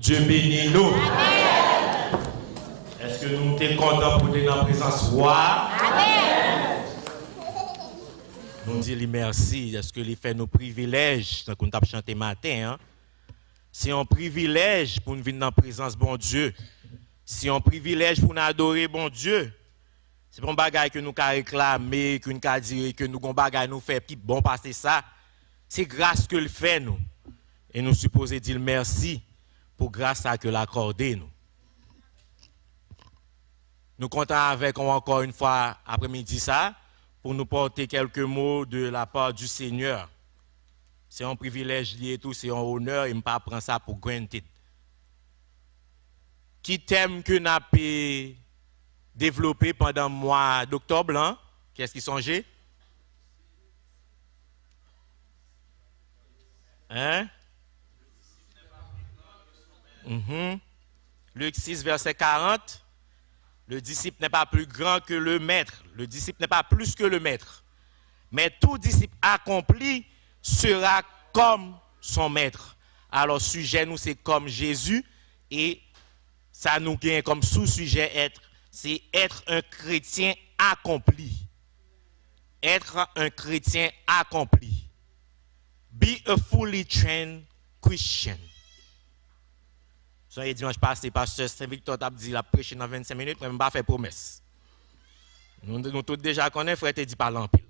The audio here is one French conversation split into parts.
Dieu bénit nous. Amen. Est-ce que nous sommes contents pour être dans la présence roi? Amen. Nous disons merci. Est-ce que les fait nos privilèges, quand nous avons chanté matin, hein? C'est un privilège pour nous venir dans la présence bon Dieu. C'est un privilège pour nous adorer bon Dieu. C'est pas un bagage que nous avons réclamé, que nous avons dit que nous avons bagage nous fait puis bon passer ça. C'est grâce que le fait nous. Et nous supposons dire merci pour grâce à que l'accordé nous. Nous comptons avec encore une fois après-midi ça pour nous porter quelques mots de la part du Seigneur. C'est un privilège lié tout, c'est un honneur et je ne pas prendre ça pour granted. Qui thème que nous avons développé pendant le mois d'octobre, hein? Qu'est-ce qui songeait? Hein? Luc 6, verset 40. Le disciple n'est pas plus grand que le maître. Le disciple n'est pas plus que le maître. Mais tout disciple accompli sera comme son maître. Alors, sujet, nous, c'est comme Jésus. Et ça nous gagne comme sous-sujet être. C'est être un chrétien accompli. Être un chrétien accompli. Be a fully trained Christian. Le dimanche passé, pasteur Saint-Victor a dit la prêcher dans 25 minutes, mais je ne vais pas faire promesse. Nous tous déjà connaissons, frère, te dit pas l'empile.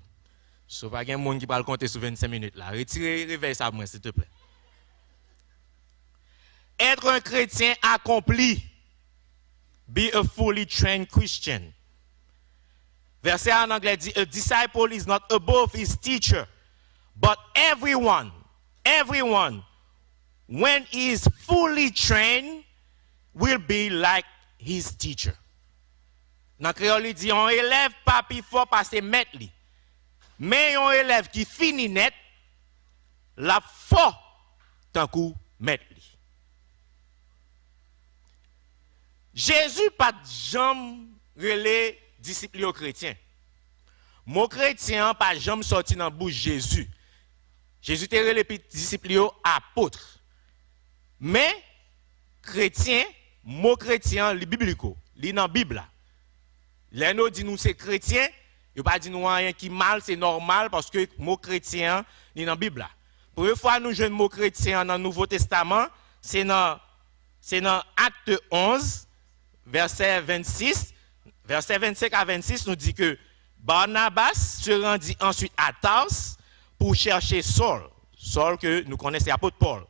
Je ne sais pas qu'il y a un monde qui va le compter sur 25 minutes. Là. Retirez, réveille ça, moi, s'il te plaît. Être un chrétien accompli. Be a fully trained Christian. Verset en anglais dit, a disciple is not above his teacher, but everyone, when he is fully trained, will be like his teacher. Dans le créole, il dit, on élève pas plus fort parce que maître li. Mais on élève qui finit net, la fort tant coup maître li. Jésus pas jamais relé disciple chrétien. Mon chrétien pas jamais sorti dans bouche Jésus. Jésus te relé disciple apôtre. Mais chrétien, mot chrétien, li biblico, li dans Bible là. Les nous dit nous c'est chrétien, il pas dit nous rien qui mal, c'est normal parce que mot chrétien li dans Bible là. Pour une fois nous jeune mot chrétien dans le Nouveau Testament, c'est dans Acte 11 verset 26, verset 25 à 26 nous dit que Barnabas se rendit ensuite à Tars pour chercher Saul que nous connaissons apôtre Paul.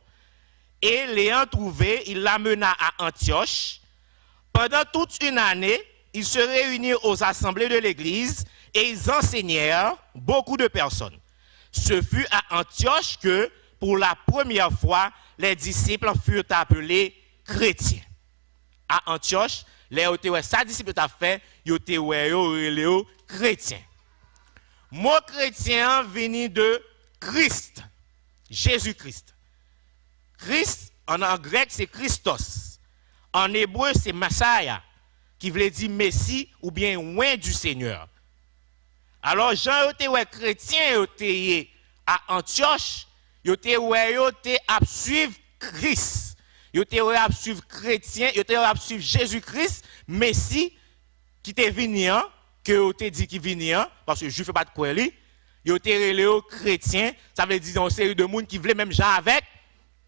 Et l'ayant trouvé, il l'amena à Antioche. Pendant toute une année, ils se réunirent aux assemblées de l'église et ils enseignèrent beaucoup de personnes. Ce fut à Antioche que, pour la première fois, les disciples furent appelés chrétiens. À Antioche, les sa disciple a fait, ils étaient chrétiens. Mot chrétien vient de Christ, Jésus-Christ. Christ, en grec, c'est Christos. En hébreu, c'est Messiah, qui veut dire Messie ou bien oint du Seigneur. Alors, Jean était chrétien à Antioche, il était à suivre Christ. Il était à suivre chrétien, il était à suivre Jésus-Christ, Messie, qui était venu, que était dit qu'il vient, parce que je ne fais pas de quoi lui. Il était chrétien, ça veut dire une série de monde qui voulait même Jean avec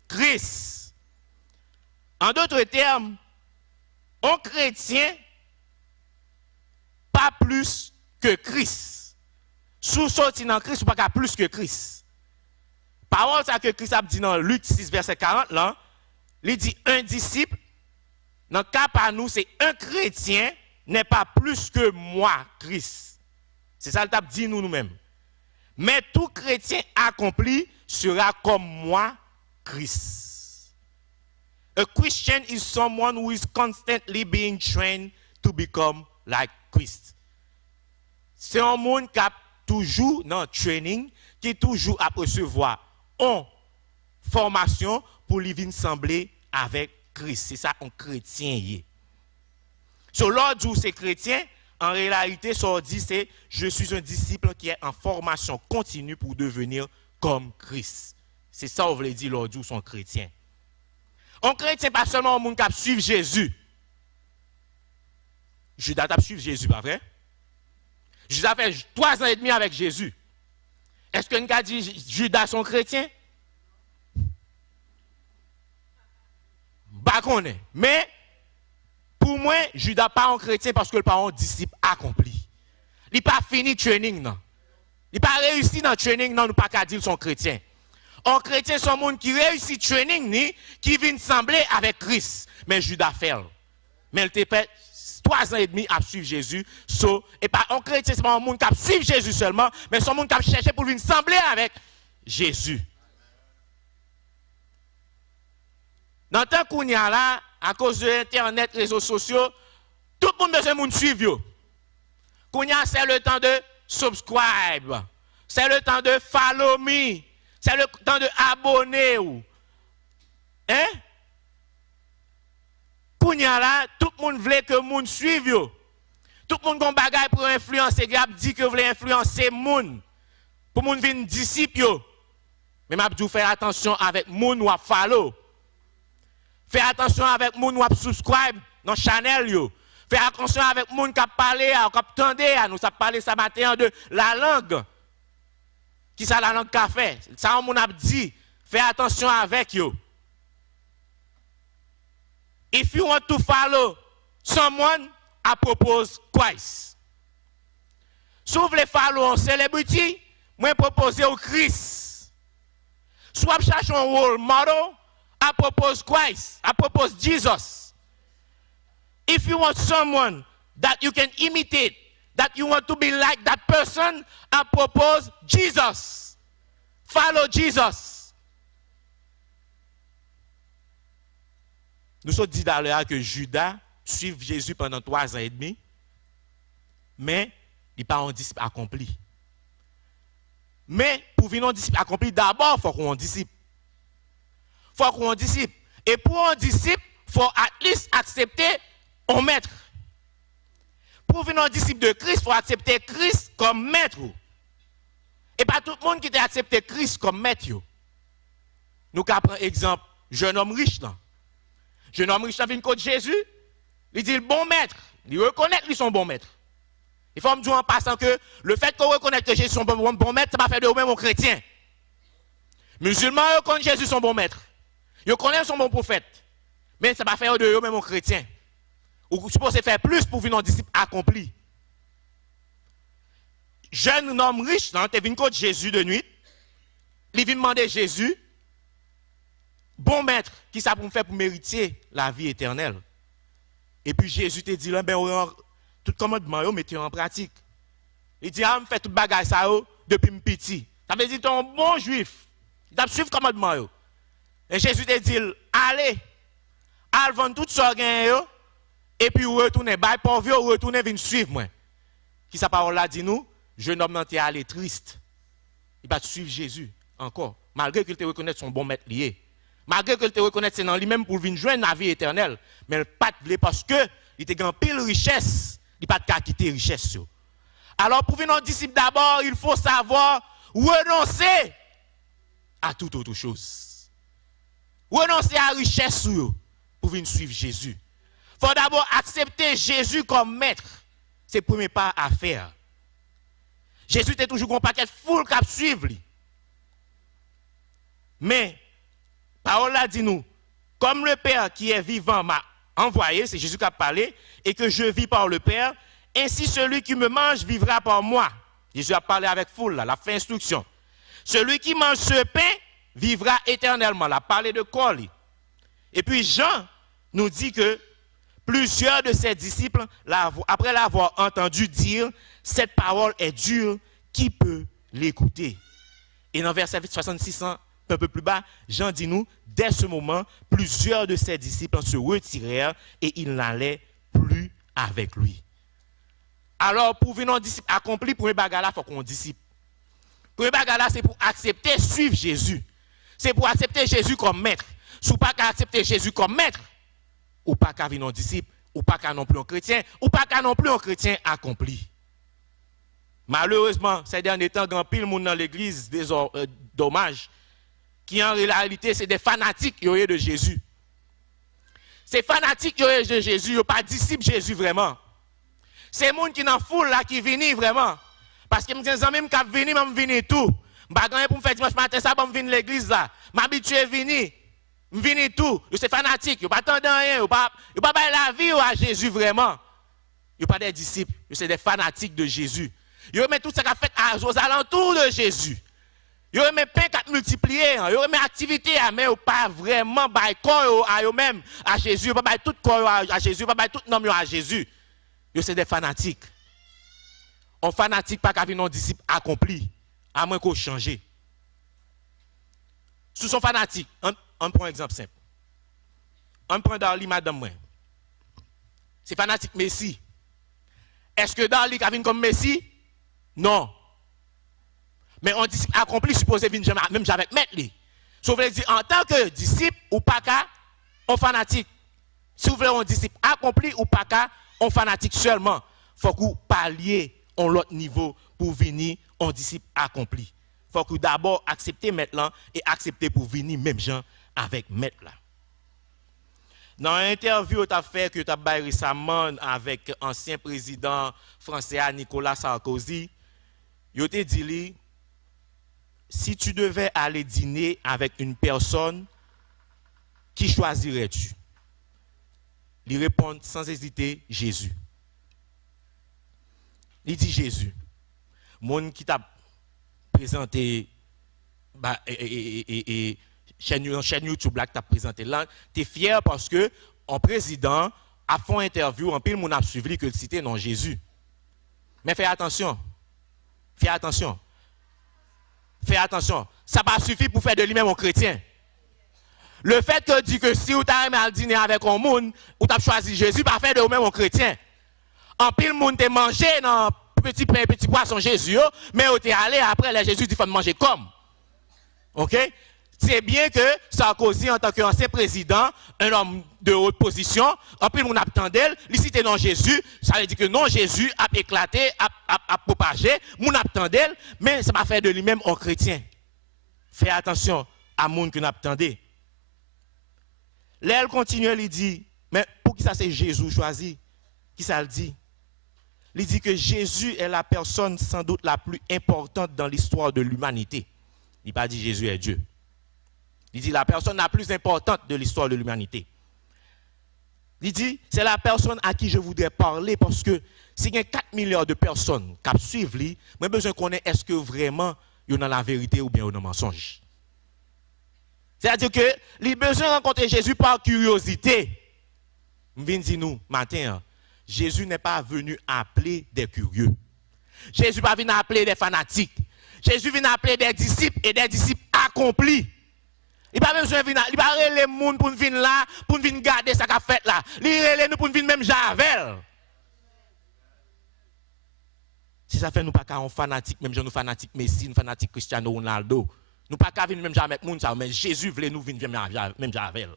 Christ. En d'autres termes, un chrétien, pas plus que Christ. Sous sorti dans Christ, ou pas plus que Christ. Parole ça que Christ a dit dans Luc 6, verset 40, là, il dit un disciple, dans le cas par nous, c'est un chrétien, n'est pas plus que moi, Christ. C'est ça le tape dit nous-mêmes. Mais tout chrétien accompli sera comme moi, Christ. A Christian is someone who is constantly being trained to become like Christ. C'est un monde qui a toujours dans training, qui toujours à recevoir en formation pour lui venir sembler avec Christ. C'est ça un chrétien. Sur l'ordre où c'est chrétien, en réalité, ça dit c'est je suis un disciple qui est en formation continue pour devenir comme Christ. C'est ça qu'on veut dire l'ordre où sont chrétiens. Un chrétien, pas seulement un monde qui suit Jésus. Judas a suivi Jésus, pas vrai? Judas fait 3 ans et demi avec Jésus. Est-ce qu'on a dit Judas son chrétien? Pas qu'on est. Mais, pour moi, Judas pas un chrétien parce que le pas un disciple accompli. Il n'a pas fini le training, non. Il n'a pas réussi dans le training, non, nous pas qu'à dire son chrétien. Un chrétien, c'est un monde qui réussit le training, ni, qui vient sembler avec Christ. Mais Judas fait. Mais il t'a fait 3 ans et demi à suivre Jésus. Et pas un chrétien, c'est pas un monde qui suit Jésus seulement, mais c'est un monde qui a cherché pour venir sembler avec Jésus. Dans le temps qu'on y a là, à cause de Internet, réseaux sociaux, tout le monde besoin de suivre. Qu'on y a, c'est le temps de subscribe. C'est le temps de follow me. C'est le temps de abonner. Hein? Qu'on y a là, tout le monde veut que le monde suive. Tout le monde a un bagage pour influencer. Il dit que vous voulez influencer le monde. Pour le monde venir disciple. Mais je dis faire attention avec le monde ou à follow. Fais attention avec les gens qui subscribe dans la chaîne. Fais attention avec les gens qui parlent, qui entendent. Nous avons parlé ce matin de la langue. Qui ça la langue qu'a fait? Ça, on a dit. Fais attention avec eux. If you want to follow someone, I propose Christ. Si vous voulez follow un célébrité, moi propose au Christ. Soit chercher un role model, I propose Christ. I propose Jesus. If you want someone that you can imitate, that you want to be like that person, I propose Jesus. Follow Jesus. Nous sommes dit d'ailleurs que Judas suit Jésus pendant 3 ans et demi, mais il n'est pas un disciple accompli. Mais pour venir un disciple accompli, d'abord, il faut qu'on ait un disciple. Il faut qu'on ait un disciple. Et pour un disciple, il faut at least accepter un maître. Pour venir un disciple de Christ, il faut accepter Christ comme maître. Et pas tout le monde qui a accepté Christ comme maître. Nous avons un exemple, jeune homme riche. Jeune homme riche vient contre Jésus, il dit le bon maître, il reconnaît lui son bon maître. Il faut me dire en passant que le fait qu'on reconnaisse que Jésus son bon maître, ça va faire de vous-même un chrétien. Musulmans reconnaissent Jésus son bon maître. Ils reconnaissent son bon prophète. Mais ça va faire de vous-même un chrétien. Vous supposez faire plus pour venir un disciple accompli. Jeune homme riche, il vient contre Jésus de nuit. Il vient demander Jésus, bon maître, qui ça pour me faire pour mériter la vie éternelle. Et puis Jésus te dit, tout commandement, mettez en pratique. Il dit, me fait tout bagage ça depuis petit. Ça veut dire, tu es un bon juif. Il t'a suivi le commandement. Et Jésus te dit, allez, vendre tout ça et puis retournez, bye pauvre, retournez, venez suivre moi. Qui sa parole là dit nous, jeune homme n'était allé triste. Il va suivre Jésus encore, malgré qu'il te reconnaisse son bon maître lié. Malgré qu'il te reconnaisse c'est dans lui-même pour venir joindre la vie éternelle, mais il pas voulu parce que il était grand pile richesse, il pas de quitter richesse. Alors pour venir un disciple d'abord, il faut savoir renoncer à toute autre chose. Renoncer à la richesse pour venir suivre Jésus. Il faut d'abord accepter Jésus comme maître. C'est le premier pas à faire. Jésus était toujours un paquet full cap suivre. Mais, parole là dit nous, comme le Père qui est vivant m'a envoyé, c'est Jésus qui a parlé, et que je vis par le Père, ainsi celui qui me mange vivra par moi. Jésus a parlé avec foule là, la fin instruction. Celui qui mange ce pain vivra éternellement. Il a parlé de quoi lui? Et puis Jean nous dit que plusieurs de ses disciples, après l'avoir entendu dire, cette parole est dure, qui peut l'écouter? Et dans verset 66, un peu plus bas, Jean dit nous, dès ce moment, plusieurs de ses disciples se retirèrent et ils n'allaient plus avec lui. Alors, pour venir un disciple accompli, pour les bagages là, il faut qu'on disciple. Pour les bagages là, c'est pour accepter, suivre Jésus. C'est pour accepter Jésus comme maître. Si vous pas accepter Jésus comme maître, ou pas qu'à venir un disciple, ou pas qu'à non plus un chrétien, ou pas qu'à non plus un chrétien accompli. Malheureusement, ces derniers temps, il y a pile de monde dans l'église, des dommages, qui en réalité, c'est des fanatiques de Jésus. C'est fanatique de Jésus, yo pas disciple Jésus vraiment. C'est monde qui dans foule là qui viennent vraiment. Parce que me dis amis qui venir, m'm venir tout. M'pa gagner pour me faire dimanche matin ça, m'm venir l'église là. M'habitué venir. M'venir tout. Yo c'est fanatique, yo pas attendre rien, yo pas bailler la vie à Jésus vraiment. Yo pas des disciples, yo c'est des fanatiques de Jésus. Yo met tout ça qu'a fait aux alentours de Jésus. Yo met pain qu'a multiplier, yo met activité mais yo pas vraiment bailler corps à yo même à Jésus, yo pas bailler tout corps à Jésus, yo pas bailler tout nom à Jésus. Yo c'est des fanatiques. On fanatique pas qu'à venir un disciple accompli, à moins qu'on change. Sous son fanatique, on prend un exemple simple. On prend Darly, madame moi. C'est fanatique Messi. Est-ce que Darly a venir comme Messi? Non. Mais un disciple accompli supposé venir même avec maître lui. Si vous voulez dire en tant que disciple ou pas qu'à, on fanatique. Si vous voulez un disciple accompli ou pas qu'à, on fanatique seulement. Il faut que vous parliez à l'autre niveau pour venir en disciple accompli. Il faut que vous d'abord acceptez maintenant et acceptez pour venir même gens avec maître là. Dans une interview que tu as fait que tu as fait récemment avec l'ancien président français Nicolas Sarkozy, il te dit si tu devais aller dîner avec une personne, qui choisirais-tu? Il répond sans hésiter Jésus. Il dit Jésus. Mon qui t'a présenté chaîne YouTube là que tu as présenté là, tu es fier parce que un président a fait une interview, en pile mon a suivi que le cité non Jésus. Mais fais attention. Fais attention. Fais attention. Ça n'a pas suffi pour faire de lui-même un chrétien. Le fait que dit que si vous avez mal dîner avec un monde, vous avez choisi Jésus, pas faire de vous-même un chrétien. En pile monde te mangé dans petit pain, petit poisson Jésus, mais vous êtes allé après, les Jésus dit qu'il faut manger comme. OK? C'est bien que Sarkozy, en tant qu'ancien président, un homme de haute position, en plus, on attend d'elle, il cite non Jésus, ça veut dire que non Jésus a éclaté, a propagé, on attend d'elle, mais ça va faire de lui-même un chrétien. Fais attention à monde que nous attendez. Là, elle continue, elle dit, mais pour qui ça c'est Jésus choisi? Qui ça le dit? Il dit que Jésus est la personne sans doute la plus importante dans l'histoire de l'humanité. Il n'a pas dit Jésus est Dieu. Il dit la personne la plus importante de l'histoire de l'humanité. Il dit c'est la personne à qui je voudrais parler parce que s'il y a 4 milliards de personnes qui suivent lui, j'ai besoin de connaître est-ce que vraiment il y a la vérité ou bien il y a un mensonge. C'est-à-dire que il a besoin de rencontrer Jésus par curiosité. Je viens dire nous matin, Jésus n'est pas venu appeler des curieux. Jésus n'est pas venu appeler des fanatiques. Jésus vient appeler des disciples et des disciples accomplis. Il n'a pas besoin de venir, il n'a pas les gens pour venir là, pour venir garder ce qu'a fait là. Il a nous pour venir même Javel. Si ça fait nous pas qu'à un fanatique, même nous fanatique Messi, nous fanatique Cristiano Ronaldo, nous pas qu'à venir même avec moun ça, mais Jésus voulait nous venir même Javel.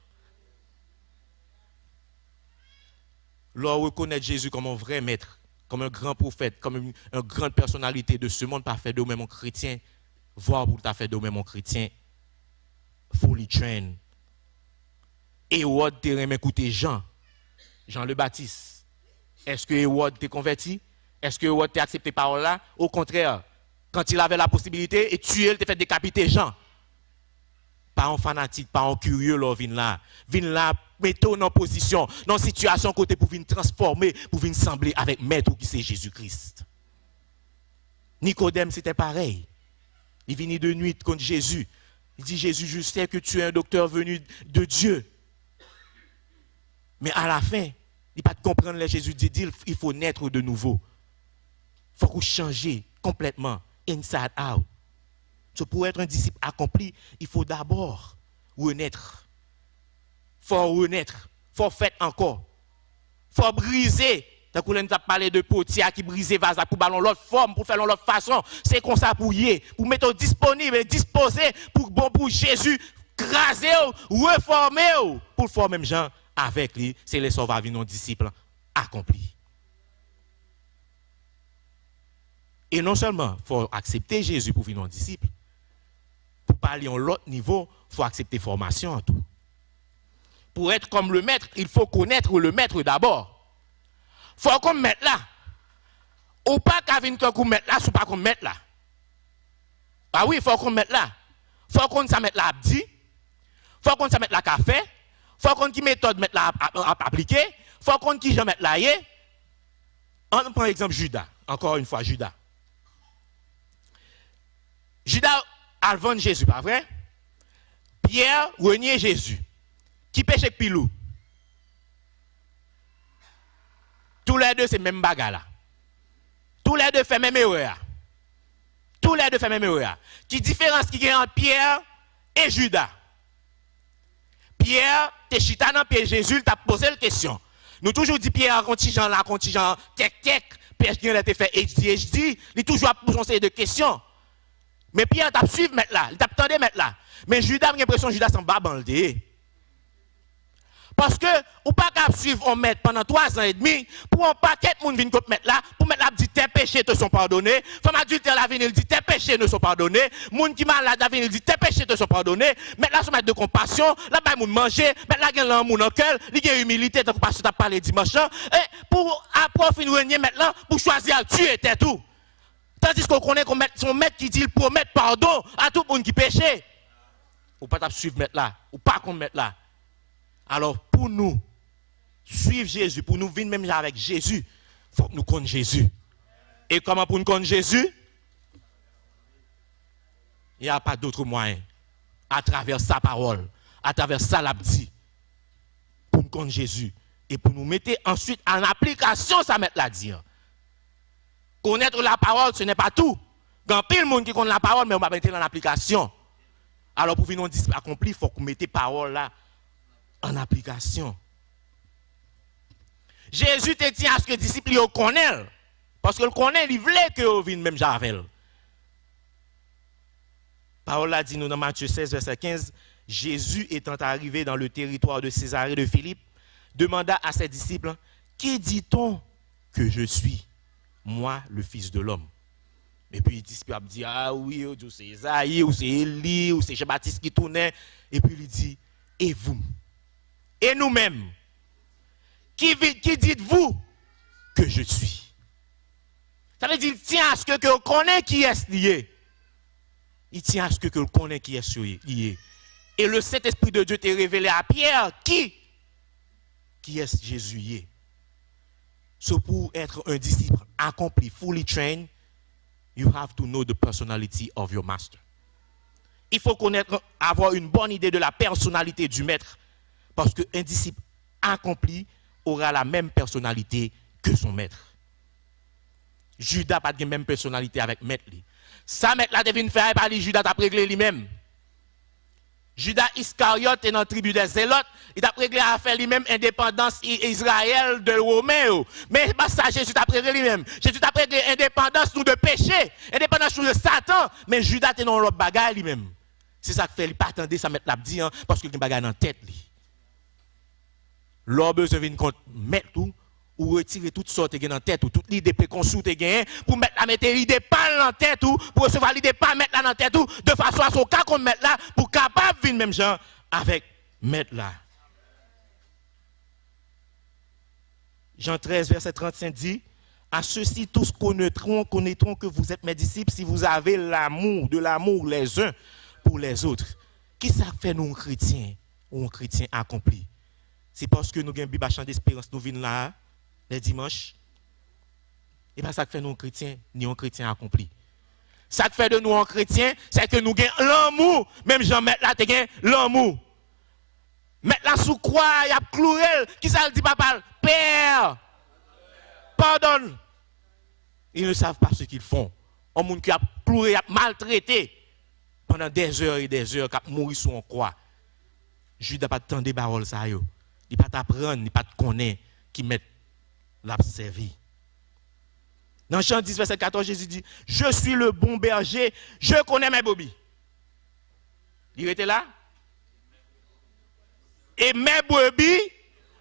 Lorsqu'on reconnaît Jésus comme un vrai maître, comme un grand prophète, comme une grande personnalité de ce monde, pas fait de même un chrétien, voir pour t'as fait de même un chrétien. Fully train. Et Hérode te remet écouter Jean le Baptiste. Est-ce que Hérode t'est converti? Est-ce que Hérode t'a accepté parole là? Au contraire, quand il avait la possibilité, et tuer, il t'a fait décapiter Jean. Pas un fanatique, pas un curieux, là, vin là, mettons en position, dans une situation côté pour venir transformer, pour venir sembler avec maître qui c'est Jésus-Christ. Nicodème, c'était pareil. Il venait de nuit contre Jésus. Il dit, Jésus, je sais que tu es un docteur venu de Dieu. Mais à la fin, il ne pas comprendre les Jésus dit, il faut naître de nouveau. Il faut qu'on change complètement, inside out. So, pour être un disciple accompli, il faut d'abord renaître. Il faut renaître. Il faut faire encore. Il faut briser. Tant qu'on a parlé de potier qui brise vase pour ballon l'autre forme, pour faire l'autre façon, c'est comme ça pour y pour mettre disponible, disposé pour Jésus, craser, reformer, pour former même gens avec lui, c'est les sauvages non disciples accomplis. Et non seulement il faut accepter Jésus pour venir en disciple, pour parler à l'autre niveau, il faut accepter formation en tout. pour être comme le maître, il faut connaître le maître d'abord. Il faut qu'on mette là. Ou pas qu'à venir qu'on mette là, ou pas qu'on mette là. Ah oui, il faut qu'on mette là. Il faut qu'on s'en mette là abdi. Il faut qu'on s'en mette là café. Il faut qu'on qui méthode mettre là à appliquer. Il faut qu'on qui j'en mette là. On prend exemple Judas. Encore une fois, Judas. Judas a vendu Jésus, pas vrai? Pierre renié Jésus. Qui pêche avec Pilou? Tous les deux, c'est le même bagarre là. Tous les deux font même erreur. Tous les deux font même erreur. Qui différence qui y a entre Pierre et Judas? Pierre, t'es chita dans pied Jésus, t'a posé la question. Nous toujours dit Pierre, contingent là, contingent, tech, Pierre qui a été fait HD, il toujours posé de questions. Mais Pierre t'a suivi mettre là, il t'a attendu mettre là. Mais Judas, j'ai l'impression que Judas s'en bat bandé. Parce que, ou pas qu'à suivre on maître pendant 3 ans et demi, pour un paquet de monde vienne mettre là, pour mettre là, dit tes péchés te sont pardonnés. Femme adulte la venir, il dit tes péchés ne sont pardonnés. Monde qui malade la venir, il dit tes péchés te sont pardonnés. Mettre là, son maître de compassion, là, bah, moun manger, mettre là, il y a l'amour dans le cœur, il y a humilité, tant que pasteur t'a parlé dimanche. Et pour apprendre une réunion maintenant, pour choisir à tuer, t'es tout. Tandis qu'on connaît qu'on met son maître qui dit, il promet pardon à tout le monde qui péché. Ou pas t'as suivre mettre là, ou pas qu'on mette là. Alors, pour nous, suivre Jésus, pour nous vivre même avec Jésus, il faut que nous connaissions Jésus. Et comment pour nous connaître Jésus? Il n'y a pas d'autre moyen. À travers sa parole, à travers sa l'abdi, pour nous connaître Jésus. Et pour nous mettre ensuite en application, ça mettre la dire. Connaître la parole, ce n'est pas tout. Il y a pile de monde qui connaît la parole, mais on va mettre en application. Alors, pour venir disciple accompli, il faut que nous mettions la parole là en application. Jésus te dit à ce que les disciples le connaissent. Parce que le connaît, il voulait que vous vienne même Javel. Parole a dit nous dans Matthieu 16, verset 15, Jésus étant arrivé dans le territoire de Césarée de Philippe, demanda à ses disciples, qui dit-on que je suis? Moi, le Fils de l'homme. Et puis les disciples ont dit, ah oui, c'est Isaïe, ou c'est Élie, ou c'est Jean-Baptiste qui tournait. Et puis il dit, et vous? Et nous-mêmes, qui dites-vous que je suis? Ça veut dire, il tient à ce que vous connaissez qui est lié. Il tient à ce que vous connaissez qui est lié. Et le Saint-Esprit de Dieu t'a révélé à Pierre qui est Jésus. So pour être un disciple accompli, fully trained, you have to know the personality of your master. Il faut connaître, avoir une bonne idée de la personnalité du maître. Parce qu'un disciple accompli aura la même personnalité que son maître. Judas n'a pas de même personnalité avec maître. Ça, maître là devine faire par lui, Judas a réglé lui-même. Judas Iscariote est dans la tribu des Zélotes, il a réglé à faire lui-même indépendance Israël de Romain. Mais pas ça, Jésus a réglé lui-même. Jésus a réglé indépendance nous de péché, indépendance nous de Satan. Mais Judas est dans l'autre bagaille lui-même. C'est ça que fait, il pas attendre ça mettre l'abdi parce qu'il y a une bagaille dans la tête. L'homme besoin de mettre tout ou retirer toutes sortes dans la tête ou toute l'idée préconçue pour mettre l'idée pas dans la tête ou pour recevoir l'idée pas mettre là dans la tête ou de façon à ce cas qu'on mette là pour capable venir même gens avec mettre là. Jean 13 verset 35 dit, à ceux-ci tous connaîtront que vous êtes mes disciples si vous avez de l'amour les uns pour les autres. Qui ça fait nous chrétiens ou un chrétien accompli? C'est parce que nous avons un Bible chant d'espérance, nous venons là, les dimanches. Et bien ça fait nous chrétiens, ni un chrétien accompli. Ça fait de nous un chrétien, c'est que nous avons l'amour. Même Jean-Mettre là, tu as l'amour. Mettre là sous quoi, il y a cloué. Qui ça le dit, papa? Père, pardonne. Ils ne savent pas ce qu'ils font. Un monde qui a cloué, a maltraité pendant des heures et des heures, qui a mouru sur un croix. Judas n'a pas tant de paroles, ça. Il n'a pas t'apprendre, il n'a pas te connaître, qui met l'a servi. Dans Jean 10, verset 14, Jésus dit, je suis le bon berger, je connais mes brebis. Il était là? Et mes brebis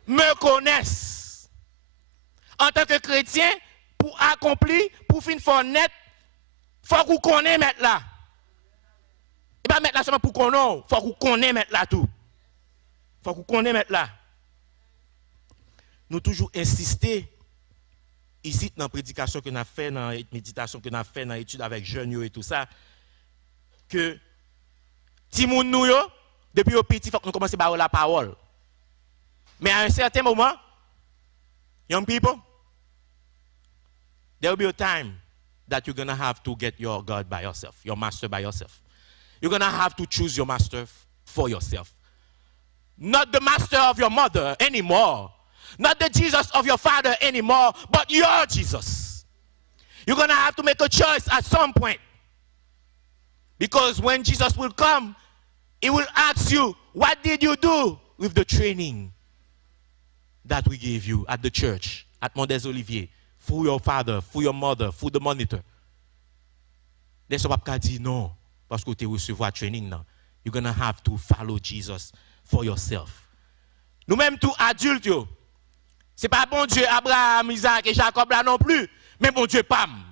me connaissent. En tant que chrétien, pour accomplir, pour finir fort net, il faut qu'on connaisse mettre là. Et pas mettre là seulement pour qu'on ait, il faut qu'on connaisse mettre là tout. faut qu'on connaisse mettre là. Nous toujours insister ici dans la prédication que nous avons fait, dans la méditation que nous avons fait, dans l'étude avec jeunes et tout ça, que si nous depuis au petit, il faut que nous commencions à la parole. Mais à un certain moment, young people, there will be a time that you're going to have to get your God by yourself, your master by yourself. You're going to have to choose your master for yourself. Not the master of your mother anymore. Not the Jesus of your father anymore, but your Jesus. You're going to have to make a choice at some point. Because when Jesus will come, he will ask you, what did you do with the training that we gave you at the church, at Mont des Oliviers, for your father, for your mother, for the monitor? Des pas dit non, parce que tu recevoir training now. You're going to have to follow Jesus for yourself. Nous-mêmes, tous adultes, ce n'est pas bon Dieu, Abraham, Isaac et Jacob là non plus, mais bon Dieu, Pam.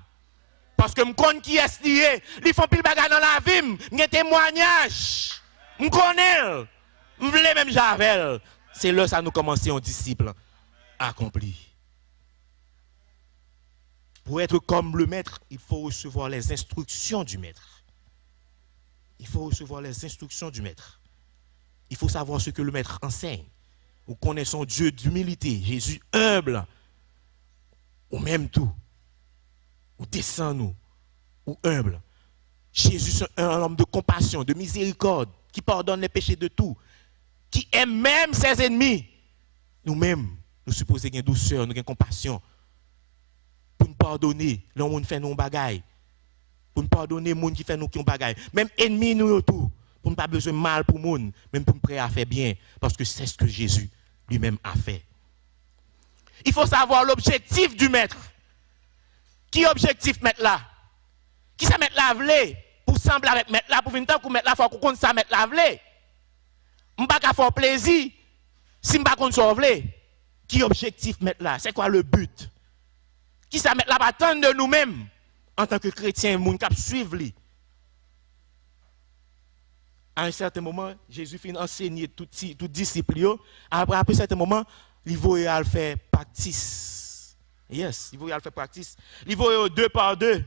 Parce que je connais qui est lié, ils font pile bagarre dans la vie, j'ai un témoignage, je connais, je voulais même Javel. C'est là que ça nous commence un disciple accompli. Pour être comme le maître, il faut recevoir les instructions du maître. Il faut recevoir les instructions du maître. Il faut savoir ce que le maître enseigne. Ou connaissons Dieu d'humilité, Jésus humble, ou même tout, ou descend nous, ou humble. Jésus est un homme de compassion, de miséricorde, qui pardonne les péchés de tout, qui aime même ses ennemis. Nous-mêmes, nous supposons qu'il y a douceur, nous avons compassion, pour nous pardonner, là où nous fait nos bagailles, pour nous pardonner les gens qui font nos bagailles, même ennemis nous tout. Pour ne pas besoin de mal pour le monde, même pour nous prêt à faire bien, parce que c'est ce que Jésus lui-même a fait. Il faut savoir l'objectif du maître. Qui est l'objectif maître là? Qui ça maître là voulait? Pour sembler avec maître là, pour venir tant que maître là, il faut qu'on connaisse ça maître là voulait. Je ne peux pas faire plaisir si je ne peux pas sauver. Qui est l'objectif maître là? C'est quoi le but? Qui ça maître là va attendre de nous-mêmes en tant que chrétiens, les gens qui suivent lui. À un certain moment, Jésus finit d'enseigner tout disciple. Après un certain moment, il va faire practice. Yes, il va faire practice. Il va deux par deux.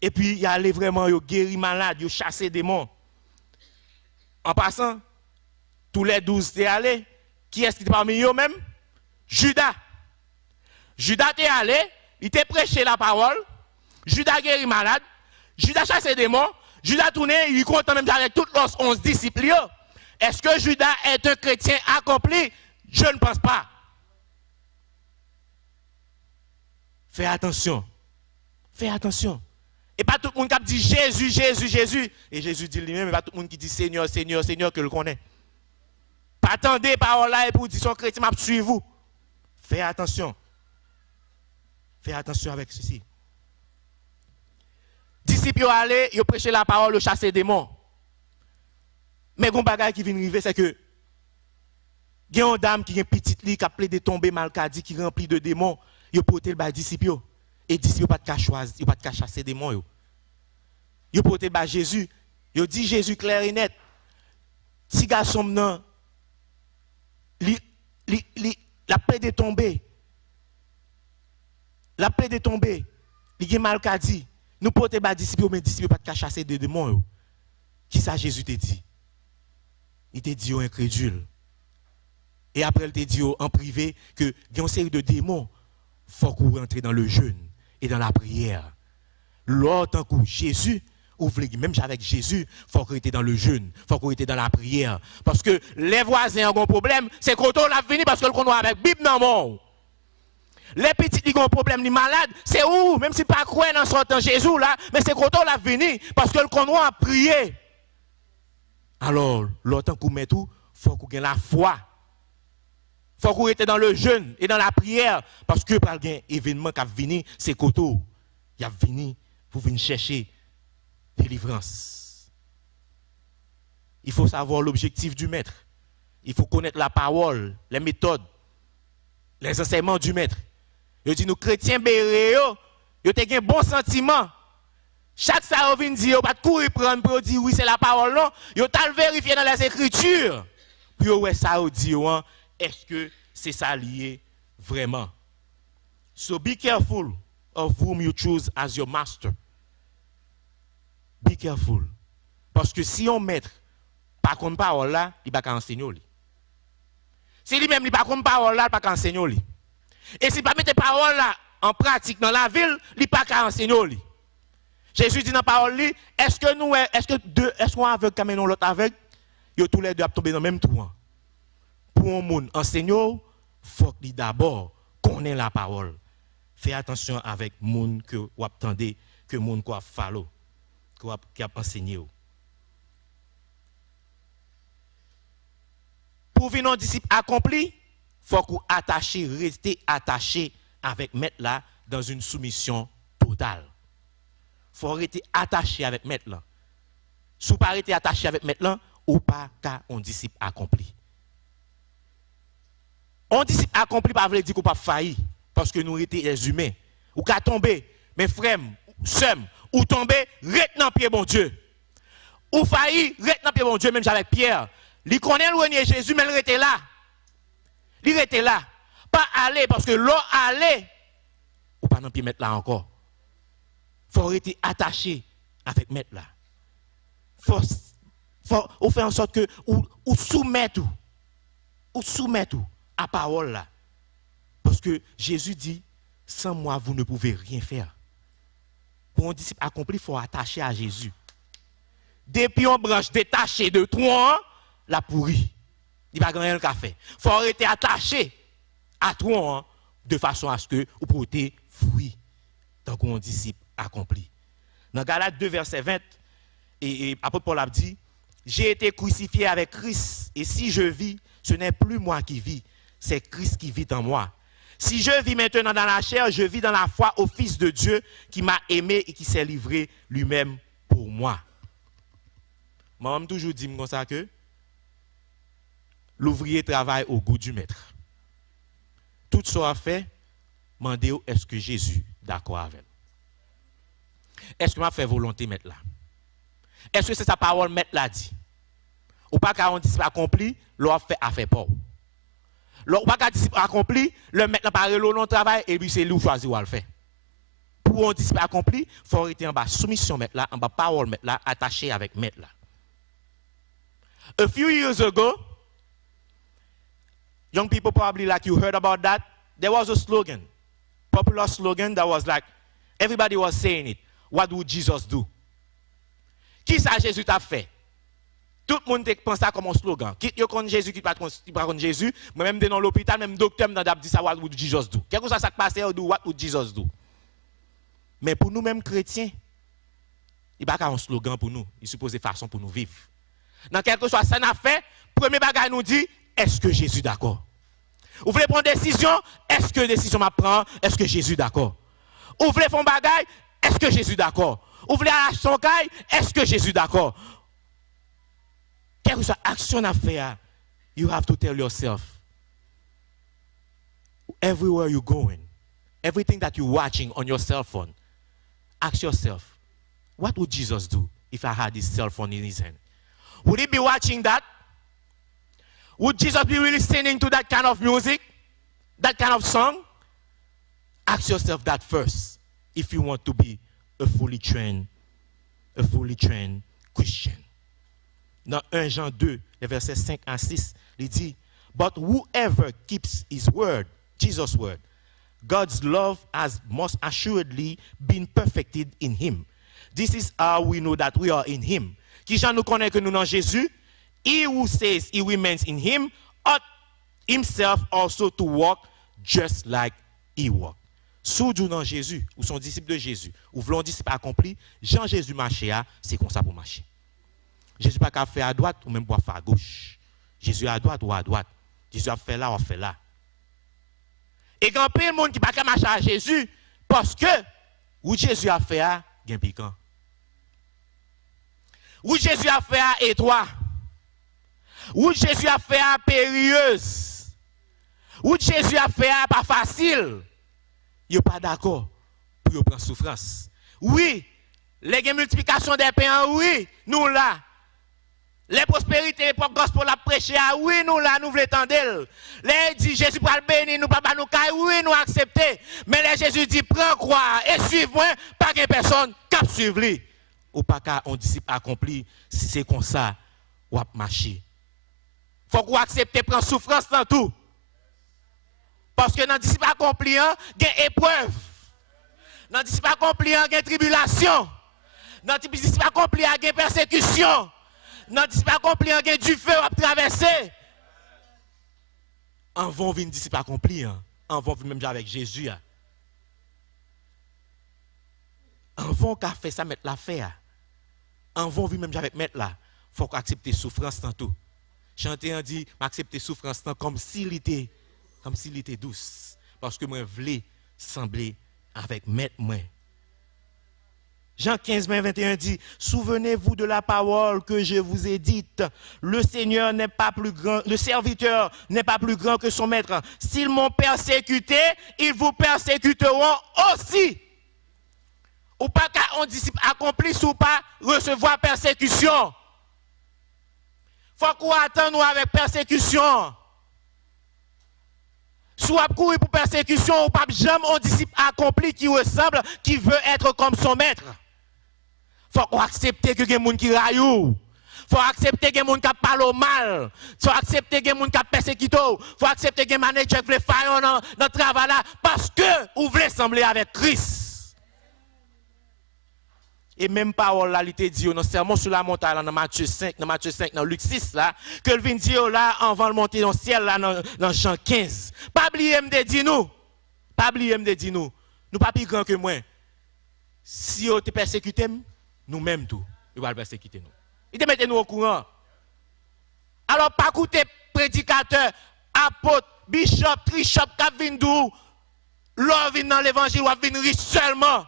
Et puis, il allait vraiment guérir malade, il chasser des démons. En passant, tous les 12 étaient allés. Qui est-ce qui était parmi eux même? Judas. Judas était allé, il était prêché la parole. Judas guérit malade. Judas chasse des démons. Judas tourné, il compte même avec tous les 11 disciples. Est-ce que Judas est un chrétien accompli? Je ne pense pas. Fais attention. Fais attention. Et pas tout le monde qui dit Jésus, Jésus, Jésus. Et Jésus dit lui-même, mais pas tout le monde qui dit Seigneur, Seigneur, Seigneur, que le connaît. Pas attendez par là et pour dire son chrétien m'a suivi vous. Fais attention. Fais attention avec ceci. Disciples allés, ils prêchaient la parole, ils chassaient des démons. Mais un bagage qui vient arriver, c'est que il y a une dame qui est petite, qui a plein de tombées mal dit, qui est remplie de démons, ils portent le disciple. Et les disciples n'ont pas de choisir, ils n'ont pas de chasser des démons. Ils portent le Jésus. Ils disent Jésus clair et net. Si garçon non, la paix de tomber. La paix de tomber. Il est mal dit. Nous portons les disciples, mais les disciples n'ont pas de chasser des démons. Qui ça Jésus t'a dit? Il t'a dit incrédule. Et après, il t'a dit en privé que il y a une série de démons. Il faut qu'on rentre dans le jeûne et dans la prière. L'autre coup, Jésus, même avec Jésus, il faut qu'on était dans le jeûne, il faut qu'on était dans la prière. Parce que les voisins ont un problème, c'est quand on l'a fini parce que qu'on a avec Bible dans le monde. Les petits qui ont un problème, les malades, c'est où? Même si pas croire dans son temps Jésus là, mais c'est quand on l'a fini parce que qu'on a prié. Alors, l'autre coup, met tout, il faut qu'on ait la foi. Il faut qu'on était dans le jeûne et dans la prière. Parce que par un événement qui a venu, c'est Koto. Il a venu pour venir chercher délivrance. Il faut savoir l'objectif du maître. Il faut connaître la parole, les méthodes, les enseignements du maître. Il dit, nous chrétiens béréo, ils ont un bon sentiment. Chaque ça on vient dire, pas de courir prendre pour dire oui, c'est la parole non, yo t'a vérifier dans les écritures. Puis ouais ça on dit est-ce que c'est ça lié vraiment? So be careful of whom you choose as your master. Be careful. Parce que si on maître pas contre parole là, il va pas enseigner. Si lui-même il pas contre parole là, il pas enseigner. Et si pas mettre parole là en pratique dans la ville, il pas enseigner. Jésus dit dans la parole, est-ce qu'on aveugle comme l'autre aveugle, ils tous les deux tomber dans le même trou. Pour un monde enseignant, il faut qu'il d'abord connaisse la parole. Fais attention avec le monde que vous attendez, que le monde qui a follow, qui a enseigné. Pour venir un disciple accompli, il faut qu'on rester attaché avec maître là dans une soumission totale. Il faut rester attaché avec maître là. Si vous ne pas rester attaché avec maître là, ou pas qu'un disciple accompli. Un disciple accompli ne veut pas dire qu'on pas failli parce que nous étions des humains. Ou qu'à tomber, mes frères, sommes, ou tomber, reste dans le pied bon Dieu. Ou failli, reste dans le pied bon Dieu, même avec Pierre. Il connaît le Jésus, mais il était là. Il était là. Pas aller, parce que l'eau allait, ou pas dans le pied mettre là encore. Il faut rester attaché avec mettre là. Faut faire en sorte que, ou soumettre tout à la parole là. Parce que Jésus dit, sans moi, vous ne pouvez rien faire. Pour un disciple accompli, il faut attacher à Jésus. Depuis une branche détachée de toi, la pourrie. Il n'y a pas rien qu'à faire. Il faut rester attaché à toi de façon à ce que vous portez fruit. Donc, un disciple accompli. Dans Galates 2, verset 20, et apôtre Paul a dit, j'ai été crucifié avec Christ, et si je vis, ce n'est plus moi qui vis, c'est Christ qui vit en moi. Si je vis maintenant dans la chair, je vis dans la foi au Fils de Dieu qui m'a aimé et qui s'est livré lui-même pour moi. Moi, je toujours dit comme ça que l'ouvrier travaille au goût du maître. Tout ce a fait, demandez est-ce que Jésus est d'accord avec elle? Est-ce que m'a fait volonté mettre là? Est-ce que c'est sa parole mettre là dit? Ou pas qu'un disciple accompli, l'on fait à faire pas. Ou pas qu'un disciple accompli, le mettre là par le long travail et puis c'est lui qui choisit où le faire. Pour un disciple accompli, il faut rester en bas soumission mettre là, en bas parole mettre là, attaché avec mettre là. A few years ago, young people probably like you heard about that. There was a slogan, popular slogan that was like, everybody was saying it. What would Jesus do? Qui ça Jésus t'a fait? Tout le monde pense ça comme un slogan. Qui yo connaît Jésus, qui pas connaît Jésus, moi-même dans l'hôpital, même docteur me dit ça, what would Jesus do? Quelque chose ça passe, what would Jesus do? Mais pour nous-mêmes chrétiens, il n'y a pas un slogan pour nous, il suppose façon pour nous vivre. Dans quelque chose ça n'a fait, premier bagage nous dit, est-ce que Jésus d'accord? Vous voulez prendre une décision? Est-ce que décision m'a prend? Est-ce que Jésus d'accord? Vous voulez faire un bagage? Est-ce que Jésus d'accord? Vous voulez acheter son caille? Est-ce que Jésus d'accord? Quelle que soit action à faire, you have to tell yourself, everywhere you're going, everything that you're watching on your cell phone, ask yourself, what would Jesus do if I had his cell phone in his hand? Would he be watching that? Would Jesus be really listening to that kind of music? That kind of song? Ask yourself that first if you want to be a fully trained Christian. Dans 1 Jean 2, les versets 5 à 6, il dit, but whoever keeps his word, Jesus' word, God's love has most assuredly been perfected in him. This is how we know that we are in him. Qui Jean nous connaît que nous dans Jésus? He who says he remains in him ought himself also to walk just like he walked. Sous dans Jésus, ou son disciple de Jésus, ou voulons disciple accompli, Jean Jésus marché, c'est comme ça pour marcher. Jésus n'a pas fait à droite ou même pas faire à gauche. Jésus à droite ou à droite. Jésus a fait là ou a fait là. Et quand il y a des gens qui ne peuvent pas marcher à Jésus, parce que où Jésus a fait à, il y a un piquant. Où Jésus a fait à étroit. Où Jésus a fait à périlleuse. Où Jésus a fait à pas facile. Il n'est pas d'accord pour prendre souffrance. Oui, Les multiplications des pains, oui, nous là. Les prospérités, les propres gospel la prêcher, oui, nous là, nous voulons tendre. Les dit Jésus pour le bénir, nous pas nous caille, oui, nous accepter. Mais les Jésus dit prends croix et suivez-moi, pas qu'une personne qui suivre lui. Ou pas qu'un disciple accompli, si c'est comme ça, ou à marcher. Faut qu'on accepte prendre souffrance dans tout. Parce que dans le disciple accompli, il y a épreuve. Dans le disciple accompli, il y a tribulation. Dans le disciple accompli, il y a persécution. Dans le disciple accompli, il y a du feu à traverser. En vont venir disciple accompli. En vont venir même avec Jésus. En vont qu'à faire ça, mettre l'affaire. En vont venir même avec mettre là. Il faut qu'on accepte souffrance dans tout. Chanter en dit, accepter souffrance comme s'il était douce. Parce que moi, je voulais sembler avec maître moi. Jean 15, 21 dit, souvenez-vous de la parole que je vous ai dite. Le Seigneur n'est pas plus grand, le serviteur n'est pas plus grand que son maître. S'ils m'ont persécuté, ils vous persécuteront aussi. Ou pas qu'un disciple accomplisse ou pas recevoir persécution. Faut qu'on attende nous avec persécution. Soit courir pour persécution ou pas jamais un disciple accompli qui ressemble, qui veut être comme son maître. Faut qu'on accepte que les gens qui raillent. Faut accepter que les gens qui parlent mal. Faut accepter que les gens qui persécutent. Faut accepter que les managers qui veulent faire dans le travail là parce que vous voulez sembler avec Christ. Et même parole là, il te dit dans le sermon sur la montagne, dans Matthieu 5, dans Luc 6, là, que le vin dit là, avant de monter dans le ciel, là, dans Jean 15. Pas oublier me dire nous. Pas oublier me dire nous. Nous pas plus grand que moi. Si vous te persécutez, nous-mêmes tout, vous allez persécuter nous. Il te mettez nous au courant. Alors, pas écouter prédicateur, apôtre, bishop, trishop, qui viennent d'où, l'or vient dans l'évangile, ou vient riche seulement.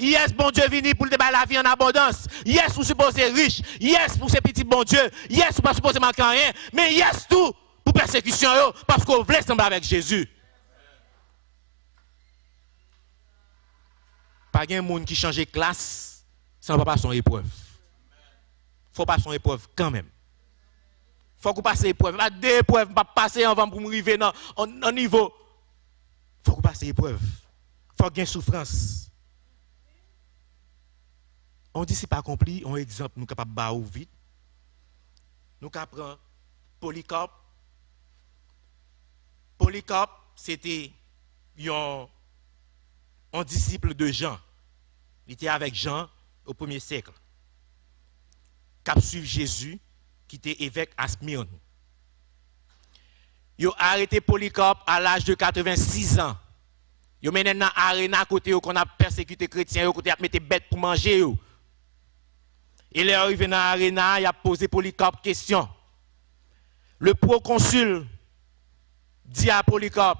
Yes, bon Dieu vini pour te donner la vie en abondance. Yes, vous supposez riche. Yes, pour ces petits bon Dieu. Yes, vous pas supposé manquer rien. Mais yes, tout pour persécution, parce qu'on voulait sembler avec Jésus. Pas de monde qui change de classe sans pas son épreuve. Faut pas son épreuve quand même. Faut qu'on passe l'épreuve. Pas deux épreuves, pas passer avant pour arriver dans un niveau. Faut qu'on passe l'épreuve. Faut qu'il y ait souffrance. On dit c'est pas accompli, un exemple nous capable baou vite. Nous capable Polycarpe. Polycarpe c'était un disciple de Jean. Il était avec Jean au 1er siècle. Cap suivre Jésus qui était évêque à Smyrne. Il a arrêté Polycarpe à l'âge de 86 ans. Il a mené dans l'arena côté qu'on a persécuté les chrétiens, côté a mis des bêtes pour manger. Il est arrivé dans l'arena, il a posé Polycarpe question. Le proconsul dit à Polycarpe,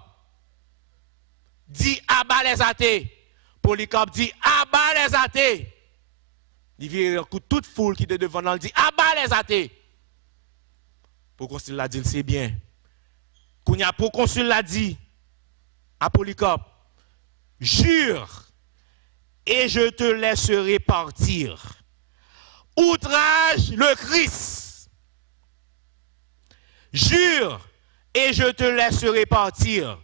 dit abat les athées. Polycarpe dit abat les athées. Il vient toute foule qui était devant, il dit abat les athées. Le proconsul l'a dit, c'est bien. Quand le proconsul l'a dit à Polycarpe, jure et je te laisserai partir. Outrage le Christ. Jure et je te laisserai partir.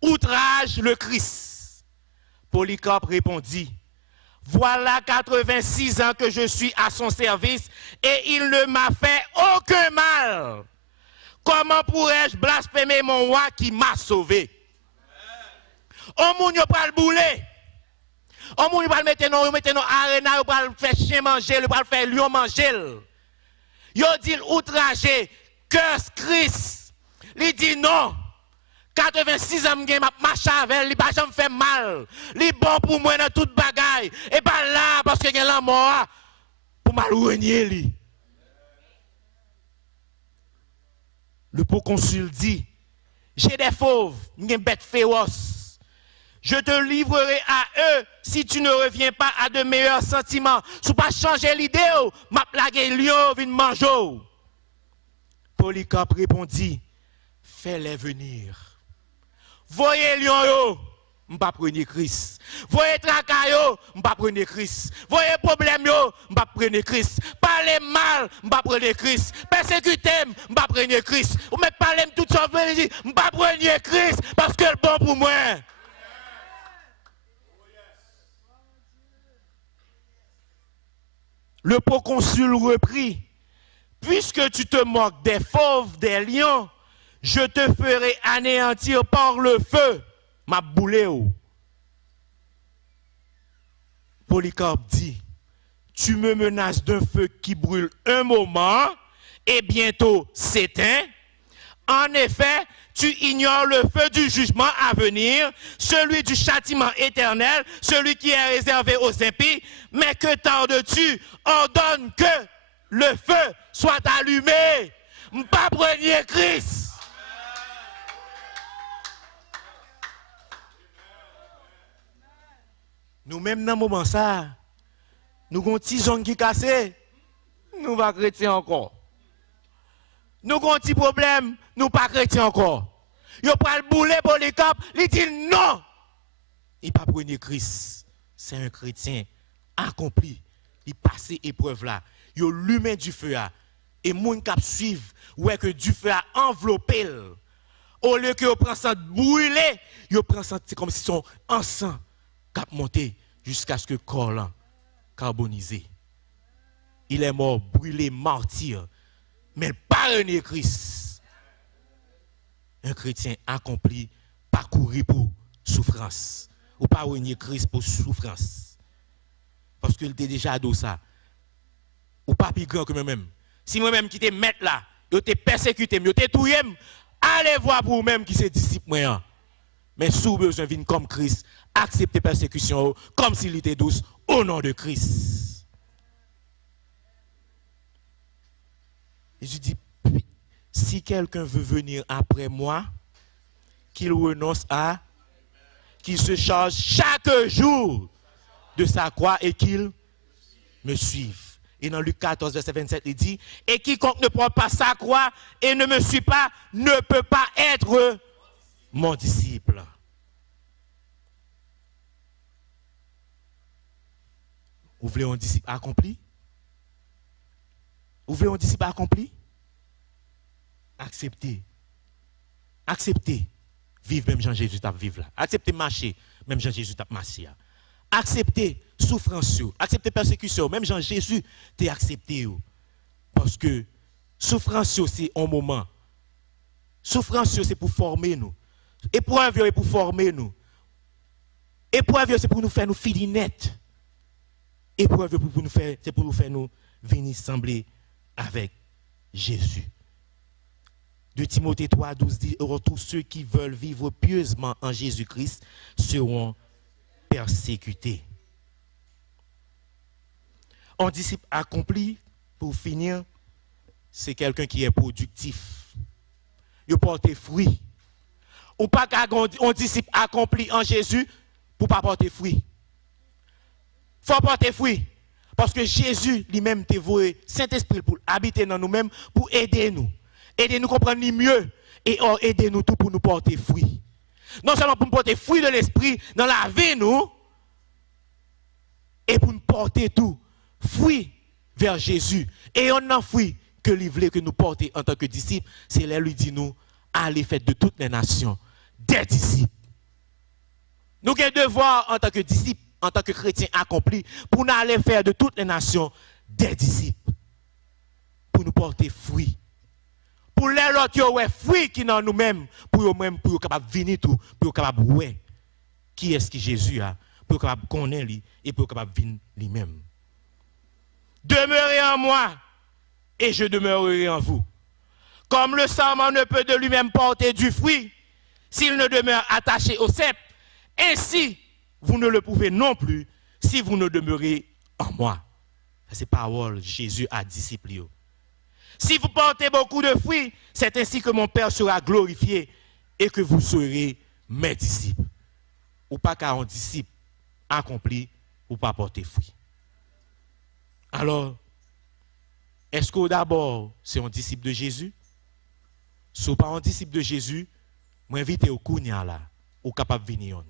Outrage le Christ. Polycarpe répondit, voilà 86 ans que je suis à son service et il ne m'a fait aucun mal. Comment pourrais-je blasphémer mon roi qui m'a sauvé? On moun yo pral boule. On moun va mettre dans arena, on va faire chien manger, on va faire lion manger. Yo dit outragé, curse Christ. Il dit non. 86 ans m'a marché avec, il pas jamais fait mal. Il bon pour moi dans toute bagaille et pas là parce que gen la mort pour mal renier lui. Le proconsul dit, j'ai des fauves, j'ai bêtes féroces. Je te livrerai à eux si tu ne reviens pas à de meilleurs sentiments. Si tu ne pas changer l'idée, m'a plagué lion vin manger. Polycarpe répondit, fais-les venir. Voyez lion yo, je pas prendre Christ. Voyez tracas yo, je pas prendre Christ. Voyez problème yo, je pas prendre Christ. Parlez mal, je pas prendre Christ. Persécuter, je pas prendre Christ. Ou me parler tout ça, je pas prendre Christ parce que c'est bon pour moi. Le proconsul reprit, puisque tu te moques des fauves, des lions, je te ferai anéantir par le feu. Ma boulé. Polycarpe dit, tu me menaces d'un feu qui brûle un moment et bientôt s'éteint. En effet, tu ignores le feu du jugement à venir, celui du châtiment éternel, celui qui est réservé aux impies. Mais que tardes-tu? Ordonne que le feu soit allumé. M'pas prenier Christ. Nous-mêmes, dans ce moment ça, nous avons un petit zone qui cassé, nous ne sommes pas chrétiens encore. Nous avons un petit problème, nous ne sommes pas chrétiens encore. Il pas le boulet pour les capes, il dit non. Il pas prendre Christ. C'est un chrétien accompli. Il passe épreuve là. Il l'humain du feu là. Et moun cap suivre, ouais que du feu a enveloppé. Au lieu que prend ça brûler, il prend ça comme si son encens cap monté jusqu'à ce que le corps là carbonisé. Il est mort brûlé martyr, mais pas renier Christ. Un chrétien accompli parcouru pour souffrance ou pas renier Christ pour souffrance. Parce qu'il était déjà ado ça. Ou pas plus grand que moi-même. Si moi-même qui te mettre là, je te persécuté, je te touillé, allez voir pour vous-même qui c'est disciple moi. Mais sous besoin de comme Christ, accepter persécution comme s'il était douce au nom de Christ. Et je dis, si quelqu'un veut venir après moi, qu'il renonce à, qu'il se charge chaque jour de sa croix et qu'il me suive. Et dans Luc 14, verset 27, il dit, et quiconque ne prend pas sa croix et ne me suit pas, ne peut pas être mon disciple. Vous voulez un disciple accompli? Vous voulez un disciple accompli? Acceptez. Acceptez. Vivre même Jean-Jésus t'a vivre là. Acceptez marcher, même Jean-Jésus t'a marché. Acceptez souffrance, acceptez persécution, même Jean-Jésus t'a accepté. Parce que souffrance, c'est un moment. Souffrance, c'est pour former nous. Épreuve, c'est pour former nous. Épreuve, c'est pour nous faire nous filer net. Épreuve, c'est pour nous faire nous venir sembler avec Jésus. De Timothée 3, 12 dit, tous ceux qui veulent vivre pieusement en Jésus-Christ seront persécutés. Un disciple accompli, pour finir, c'est quelqu'un qui est productif. Il porte fruit. Ou pas un disciple accompli en Jésus pour ne pas porter fruit. Il faut porter fruit. Parce que Jésus lui-même t'a voué Saint-Esprit pour habiter dans nous-mêmes, pour aider nous. Aider nous comprendre mieux et aider nous tout pour nous porter fruit. Non seulement pour nous porter fruit de l'esprit dans la vie, nous, et pour nous porter tout fruit vers Jésus. Et on a fruit que lui voulait que nous porter en tant que disciples, c'est là lui dit nous, allez faire de toutes les nations des disciples. Nous avons un devoir en tant que disciples, en tant que chrétiens accomplis, pour nous aller faire de toutes les nations des disciples. Pour nous porter fruit. Pour les autres, il y a fruit qui dans nous-mêmes, pour nous-mêmes, pour nous capables de venir tout, pour nous capables de voir qui est-ce que Jésus a, pour nous capables de connaître lui, et pour nous capables de venir lui-même. Demeurez en moi, et je demeurerai en vous. Comme le sarment ne peut de lui-même porter du fruit, s'il ne demeure attaché au cep, ainsi, vous ne le pouvez non plus, si vous ne demeurez en moi. C'est parole Jésus a disciplé. Si vous portez beaucoup de fruits, c'est ainsi que mon Père sera glorifié et que vous serez mes disciples. Ou pas qu'un disciple accompli ou pas porter fruit. Alors, est-ce que d'abord c'est un disciple de Jésus? Si vous pas un disciple de Jésus, moi invite au Kounia là, ou capable de venir.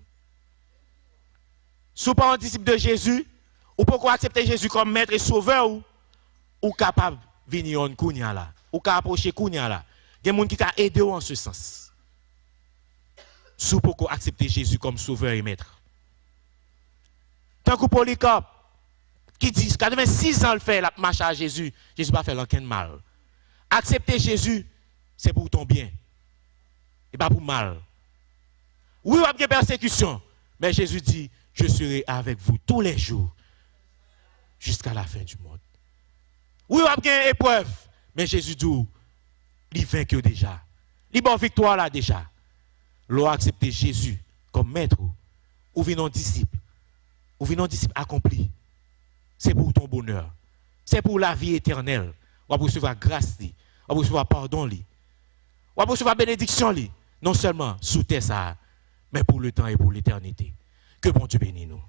Si vous pas un disciple de Jésus, ou pourquoi accepter Jésus comme maître et sauveur, ou capable de venir en kounya là, ou capable approcher kounya là. Il y a des gens qui t'a aidé en ce sens. Si vous pourquoi accepter Jésus comme sauveur et maître. Tant que Polycarpe, qui dit 86 ans le fait la marche à Jésus, Jésus ne va pas faire aucun mal. Accepter Jésus, c'est pour ton bien. Et pas pour mal. Oui, il y a des persécutions, mais Jésus dit, je serai avec vous tous les jours, jusqu'à la fin du monde. Oui, il y a des épreuves, mais Jésus dit, il vaincu déjà. Il y a une victoire là déjà. L'on accepté Jésus comme maître, ou venons disciple, ou venons disciple accompli. C'est pour ton bonheur. C'est pour la vie éternelle. On va recevoir grâce, on va recevoir pardon, on va recevoir bénédiction, non seulement sous terre ça, mais pour le temps et pour l'éternité. Que bon Dieu bénisse nous.